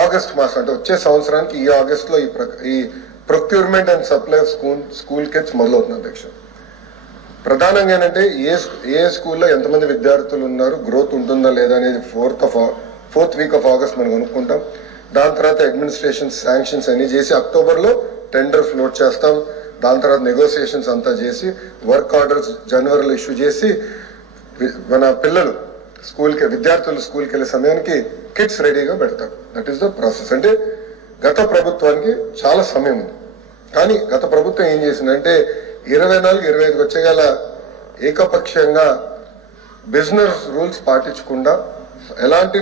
August మాసం అంటే వచ్చే సంవత్సరానికి ఈ ఆగస్టులో ఈ procurement and supply of school kits మొదలవుతుంది అధ్యక్ష. ప్రధానంగా ఏంటంటే ఏ స్కూల్లో ఎంతమంది విద్యార్థులు ఉన్నారు, గ్రోత్ ఉంటుందా లేదా అనేది ఫోర్త్ వీక్ ఆఫ్ ఆగస్ట్ మనం కనుక్కుంటాం. దాని తర్వాత అడ్మినిస్ట్రేషన్ శాంక్షన్స్ అన్ని చేసి అక్టోబర్లో టెండర్ ఫ్లోట్ చేస్తాం. దాని తర్వాత నెగోసియేషన్స్ అంతా చేసి వర్క్ ఆర్డర్స్ జనవరిలో ఇష్యూ చేసి మన విద్యార్థులు స్కూల్కి వెళ్ళే సమయానికి కిట్స్ రెడీగా పెడతారు. That is the process. అంటే గత ప్రభుత్వానికి చాలా సమయం ఉంది. కానీ గత ప్రభుత్వం ఏం చేసిందంటే 24-25 వచ్చేగల ఏకపక్షంగా బిజినెస్ రూల్స్ పాటించకుండా ఎలాంటి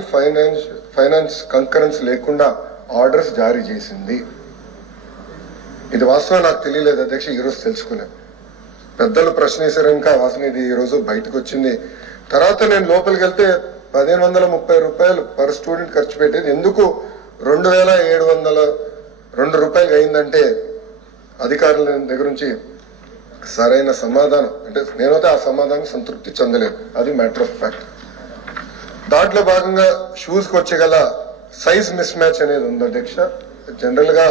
ఫైనాన్స్ కంకరెన్స్ లేకుండా ఆర్డర్స్ జారీ చేసింది. ఇది వాస్తవం నాకు తెలియలేదు అధ్యక్ష, ఈరోజు తెలుసుకున్నాను. పెద్దలు ప్రశ్న వేశారు, ఇంకా వాసన ఇది ఈరోజు బయటకు వచ్చింది. తర్వాత నేను లోపలికి వెళ్తే 1530 రూపాయలు పర్ స్టూడెంట్ ఖర్చు పెట్టేది ఎందుకు 2702 రూపాయలు అయిందంటే అధికారుల దగ్గర నుంచి సరైన సమాధానం, అంటే నేనైతే ఆ సమాధానం సంతృప్తి చెందలేదు. అది మ్యాటర్ ఆఫ్ ఫ్యాక్ట్. దాంట్లో భాగంగా షూస్కి వచ్చేగల సైజ్ మిస్ మ్యాచ్ అనేది ఉంది అధ్యక్ష. జనరల్ గా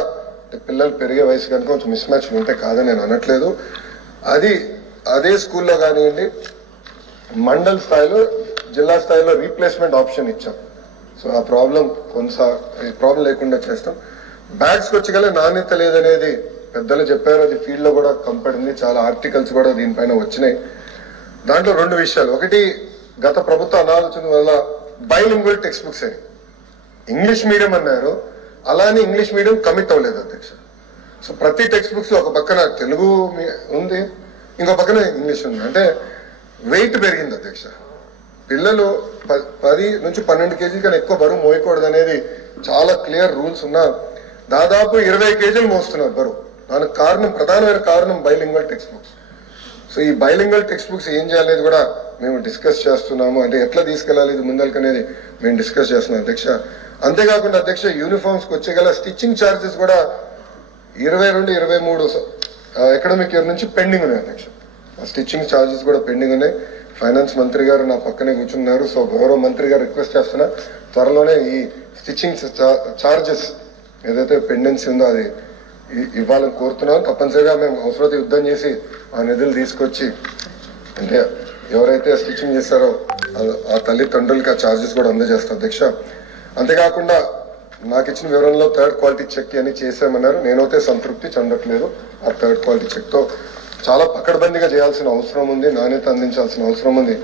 పిల్లలు పెరిగే వయసు కనుక కొంచెం మిస్ మ్యాచ్ ఉంటే కాదని నేను అనట్లేదు. అదే స్కూల్లో కానివ్వండి, మండల్ స్థాయిలో జిల్లా స్థాయిలో రీప్లేస్మెంట్ ఆప్షన్ ఇచ్చాం. సో ఆ ప్రాబ్లం లేకుండా చేస్తాం. బ్యాగ్స్కి వచ్చేగల నాణ్యత లేదనేది పెద్దలు చెప్పారు, అది ఫీల్డ్ లో కూడా కంపడింది. చాలా ఆర్టికల్స్ కూడా దీనిపైన వచ్చినాయి. దాంట్లో 2 విషయాలు. ఒకటి, గత ప్రభుత్వ అనాలోచన వల్ల బైలింగ్వల్ టెక్స్ట్ బుక్స్ అని ఇంగ్లీష్ మీడియం అన్నారు, అలానే ఇంగ్లీష్ మీడియం కమిట్ అవ్వలేదు అధ్యక్ష. సో ప్రతి టెక్స్ట్ బుక్స్ లో ఒక పక్కన తెలుగు ఉంది, ఇంకో పక్కన ఇంగ్లీష్ ఉంది. అంటే వెయిట్ పెరిగింది అధ్యక్ష. పిల్లలు 10 నుంచి 12 కేజీల కన్నా ఎక్కువ బరువు మోయకూడదు అనేది చాలా క్లియర్ రూల్స్ ఉన్నా దాదాపు 20 కేజీలు మోస్తున్నారు బరువు. దానికి ప్రధానమైన కారణం బైలింగ్వల్ టెక్స్ట్ బుక్స్. సో ఈ బైలింగ్వల్ టెక్స్ట్ బుక్స్ ఏం చేయాలనేది కూడా మేము డిస్కస్ చేస్తున్నాము. అంటే ఎట్లా తీసుకెళ్లాలి ఇది ముందలకనేది మేము డిస్కస్ చేస్తున్నాం అధ్యక్ష. అంతేకాకుండా అధ్యక్ష, యూనిఫామ్స్ కి వచ్చేగల స్టిచ్చింగ్ ఛార్జెస్ కూడా 22-23 అకాడమిక్ ఇయర్ నుంచి పెండింగ్ ఉన్నాయి అధ్యక్ష. స్టిచ్చింగ్ ఛార్జెస్ కూడా పెండింగ్ ఉన్నాయి. ఫైనాన్స్ మంత్రి గారు నా పక్కనే కూర్చున్నారు. సో గౌరవ మంత్రి గారు రిక్వెస్ట్ చేస్తున్నా, త్వరలోనే ఈ స్టిచ్చింగ్ ఛార్జెస్ ఏదైతే పెండెన్సీ ఉందో అది ఇవ్వాలని కోరుతున్నాం. తప్పనిసరిగా మేము అవసరమైతే యుద్ధం చేసి ఆ నిధులు తీసుకొచ్చి, అంటే ఎవరైతే స్టిచ్చింగ్ చేస్తారో ఆ తల్లిదండ్రులకి ఆ ఛార్జెస్ కూడా అందజేస్తాం అధ్యక్ష. అంతేకాకుండా నాకు ఇచ్చిన వివరంలో 3rd క్వాలిటీ చెక్ అని చేసామన్నారు. నేనైతే సంతృప్తి చెందట్లేదు. ఆ 3rd క్వాలిటీ చెక్ తో చాలా పకడ్బందీగా చేయాల్సిన అవసరం ఉంది, నాణ్యత అందించాల్సిన అవసరం ఉంది.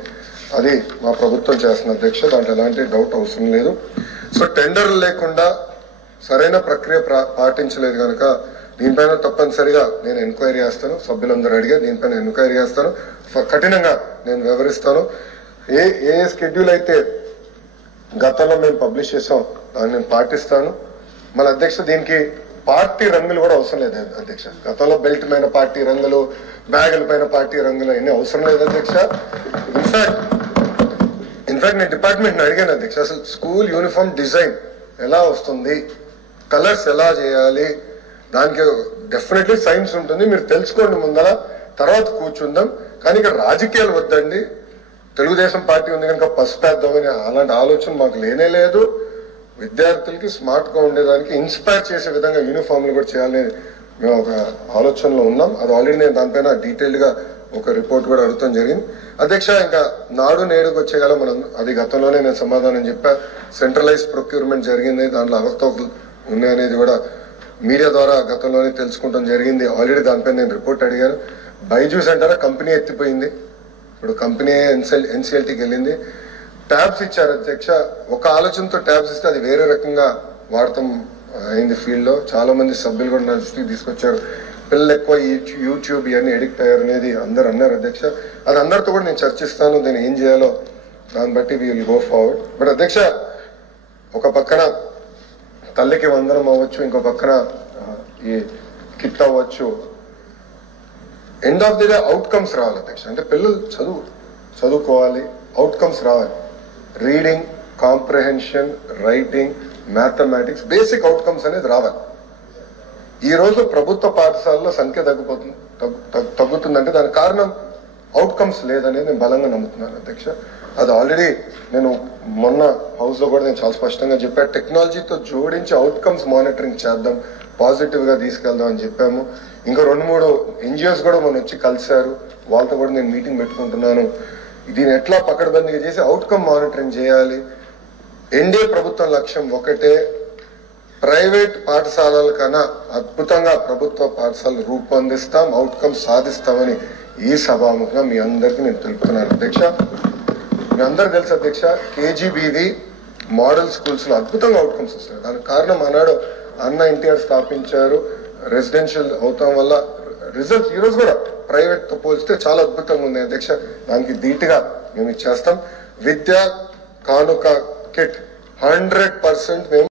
అది మా ప్రభుత్వం చేస్తున్న అధ్యక్ష, దాంట్లో ఎలాంటి డౌట్ అవసరం లేదు. సో టెండర్లు లేకుండా సరైన ప్రక్రియ పాటించలేదు కనుక దీనిపైన తప్పనిసరిగా నేను ఎంక్వైరీ చేస్తాను. సభ్యులందరూ అడిగా దీనిపైన ఎంక్వైరీ చేస్తాను, కఠినంగా నేను వివరిస్తాను. ఏ షెడ్యూల్ అయితే గతంలో మేము పబ్లిష్ చేసాం దాన్ని నేను పాటిస్తాను. మన అధ్యక్ష దీనికి పార్టీ రంగులు కూడా అవసరం లేదు అధ్యక్ష. గతంలో బెల్ట్ పైన పార్టీ రంగులు, బ్యాగుల పైన పార్టీ రంగులు అన్ని అవసరం లేదు అధ్యక్ష. ఇన్ఫాక్ట్ నేను డిపార్ట్మెంట్ అడిగాను అధ్యక్ష, అసలు స్కూల్ యూనిఫామ్ డిజైన్ ఎలా వస్తుంది, కలర్స్ ఎలా చేయాలి, దానికి డెఫినెట్లీ సైన్స్ ఉంటుంది, మీరు తెలుసుకోండి ముందర, తర్వాత కూర్చుందాం. కానీ ఇక్కడ రాజకీయాలు వద్దండి, తెలుగుదేశం పార్టీ ఉంది కనుక పసుపేద్దామని అలాంటి ఆలోచన మాకు లేనే లేదు. విద్యార్థులకి స్మార్ట్ గా ఉండేదానికి ఇన్స్పైర్ చేసే విధంగా యూనిఫామ్లు కూడా చేయాలని మేము ఒక ఆలోచనలో ఉన్నాం. అది ఆల్రెడీ నేను దానిపైన డీటెయిల్డ్ గా ఒక రిపోర్ట్ కూడా అడగటం జరిగింది అధ్యక్ష. ఇంకా నాడు నేడుకు వచ్చేగల మనం అది గతంలోనే నేను సమాధానం చెప్పా. సెంట్రలైజ్ ప్రొక్యూర్మెంట్ జరిగింది, దాంట్లో అవకతవకలు ఉన్నాయనేది కూడా మీడియా ద్వారా గతంలోనే తెలుసుకుంటాం జరిగింది. ఆల్రెడీ దానిపైన నేను రిపోర్ట్ అడిగాను. బైజూస్ అంటారా కంపెనీ ఎత్తిపోయింది, ఇప్పుడు కంపెనీ ఎన్సిఎల్టీకి వెళ్ళింది. ట్యాబ్స్ ఇచ్చారు అధ్యక్ష. ఒక ఆలోచనతో ట్యాబ్స్ ఇస్తే అది వేరే రకంగా వాడటం అయింది ఫీల్డ్ లో. చాలా మంది సభ్యులు కూడా నా దృష్టికి తీసుకొచ్చారు, పిల్లలు ఎక్కువ యూట్యూబ్ ఇవన్నీ ఎడిక్ట్ అయ్యారు అనేది అందరు అన్నారు అధ్యక్ష. అది అందరితో కూడా నేను చర్చిస్తాను, దీన్ని ఏం చేయాలో దాన్ని బట్టి we will go forward. But అధ్యక్ష, ఒక పక్కన తల్లికి వందనం అవ్వచ్చు, ఇంకో పక్కన ఈ కిట్ అవ్వచ్చు. End of the day outcomes రావాలి అధ్యక్ష. అంటే పిల్లలు చదువుకోవాలి, అవుట్కమ్స్ రావాలి. Reading, comprehension, writing, mathematics, basic outcomes అనేది రావాలి. ఈ రోజు ప్రభుత్వ పాఠశాలలో సంఖ్య తగ్గుతుందంటే దానికి కారణం అవుట్కమ్స్ లేదనేది నేను బలంగా నమ్ముతున్నాను అధ్యక్ష. అది ఆల్రెడీ నేను మొన్న హౌస్ లో కూడా నేను చాలా స్పష్టంగా చెప్పాను. టెక్నాలజీతో జోడించి అవుట్కమ్స్ మానిటరింగ్ చేద్దాం, పాజిటివ్ గా తీసుకెళ్దాం అని చెప్పాము. ఇంకా 2-3 NGOs కూడా మనం వచ్చి కలిశారు, వాళ్ళతో కూడా నేను మీటింగ్ పెట్టుకుంటున్నాను. దీన్ని ఎట్లా పకడ్బందీగా చేసి అవుట్కమ్ మానిటరింగ్ చేయాలి. ఎన్డీఏ ప్రభుత్వం లక్ష్యం ఒకటే, ప్రైవేట్ పాఠశాలల కన్నా అద్భుతంగా ప్రభుత్వ పాఠశాలలు రూపొందిస్తాం, అవుట్కమ్ సాధిస్తామని ఈ సభాముఖంగా మీ అందరికీ నేను తెలుపుతున్నాను. అధ్యక్ష, మీ అందరికి తెలుసు అధ్యక్ష, KGBV మోడల్ స్కూల్స్ లో అద్భుతంగా అవుట్కమ్స్ వస్తాయి. దానికి కారణం ఆనాడు అన్న ఎన్టీఆర్ స్థాపించారు. రెసిడెన్షియల్ అవటం వల్ల రిజల్ట్స్ ఈ రోజు కూడా ప్రైవేట్ తో పోల్చితే చాలా అద్భుతంగా ఉంది అధ్యక్ష. దానికి ధీటుగా మేము ఇచ్చేస్తాం. విద్యా కానుక కిట్ 100% మేము